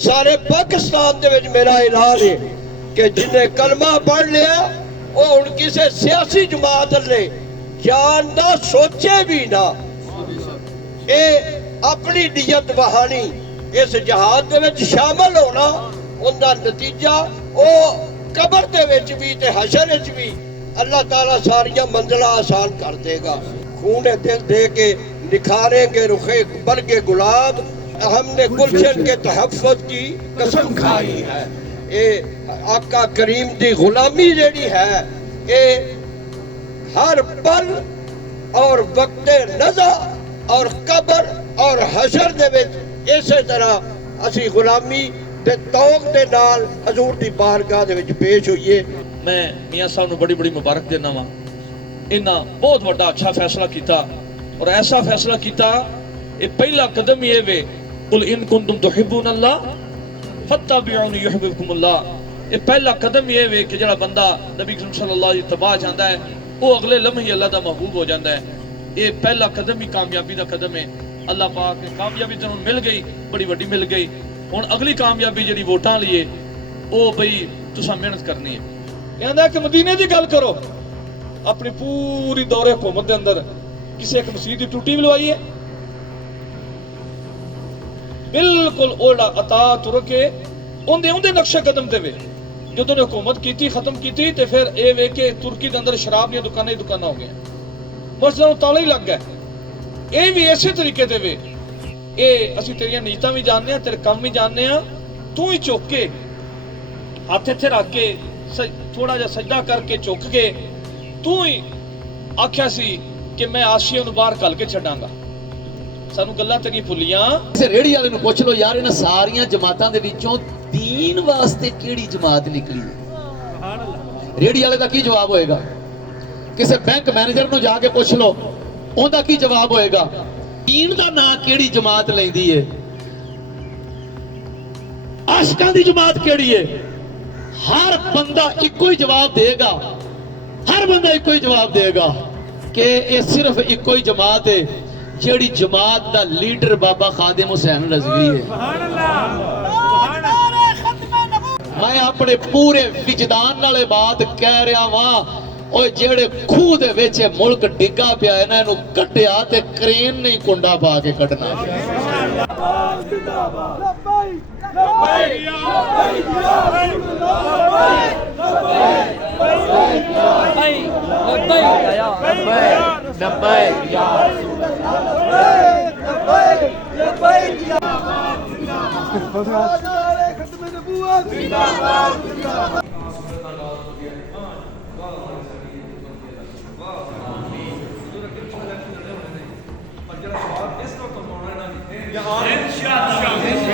सारे पाकिस्तान दे विच मेरा ऐलान है कि जिन्हें कलमा पढ़ लिया वो हुण किसी सियासी जमात अल्ले जान दा सोचे भी ना। ये अपनी नियत बहानी इस जहाद दे विच शामिल होना उनका नतीजा वो कबर दे विच भी ते हशर विच भी अल्लाह ताला सारियां मंजिलां आसान कर देगा। खून दिल दे के निखारेंगे रुखे बरगे गुलाब, हमने गुलशन के तहफ़्फ़ुज़ की कसम खाई है। ये आका करीम की गुलामी जेड़ी है ये हर पल और वक्त नज़ा और कबर और हशर दे विच इसे तरह असी गुलामी ते तौक दे नाल हजूर दी बारगाह दे विच पेश होइए। मैं मियाँ साहब नूं बड़ी बड़ी मुबारक देना वा। इन्हां बहुत वड्डा अच्छा फैसला किया और ऐसा फैसला किया, ये पहला कदम ही है वे कुल इन कुंतुम तुहिब्बूनल्लाह फत्तबिऊनी युहिब्बुकुमुल्लाह। ये पहला कदम ही है वे कि जिहड़ा बंदा नबी करीम सल्लल्लाहु अलैहि वसल्लम तबा जाता है वो अगले लम्हे ही अल्लाह दा महबूब हो जाता है। ये पहला कदम ही कामयाबी का कदम है। अल्लाह पाक ने कामयाबी तो मिल गई, बड़ी वड्डी मिल गई। हुण अगली कामयाबी जिहड़ी वोटां लिए वो बई तुसां मेहनत करनी है। कहंदा कि मदीने दी गल करो, अपनी पूरी दौरे हुकूमत के अंदर किसी एक मसीह की टूटी भी लवाई है, बिल्कुल ओड़ा अता तुर के उनके उनके नक्शे कदम ते वे जो ने हुकूमत की खत्म की तो फिर ये वे के तुर्की के अंदर शराब दी दुकानें दुकाना हो गई, मस्जिदां ताले ही लग गए। ये भी इसे तरीके ते वे ये असीं तेरियां नीयतां भी जानने, तेरे काम भी जानने, तू ही चुक के हाथ इत्थे रख के थोड़ा जा सजदा करके चुक के तू ही आख्या सी कि मैं आशिया नूं बाहर घल के छड्डांगा। सानू गल्लां तेरियां भुलियां। रेहड़ी वाले नूं पुछ लो यार, इन्हां सारियां जमातां दे विचों दीन वास्ते किहड़ी जमात निकली? रेहड़ी वाले दा की जवाब होएगा? किसी बैंक मैनेजर नूं जाके पुछ लो उहदा की जवाब होएगा? दीन दा नां किहड़ी जमात लैंदी है? आशिकां दी जमात किहड़ी है? हर बंदा इको ही जवाब देगा, हर बंदा इको ही जवाब देगा कि ये सिर्फ इको ही जमात है जेड़ी जमात दा लीडर बाबा खादिम हुसैन रज़वी है। मैं अपने पूरे विजदान नाले बात कह रहा वां, ओए जेड़े खूह दे विच मुल्क डिग्गा पिया है ना, इहनूं कट्टिया ते क्रेन नहीं कुंडा पा के कटना। इंशाअल्लाह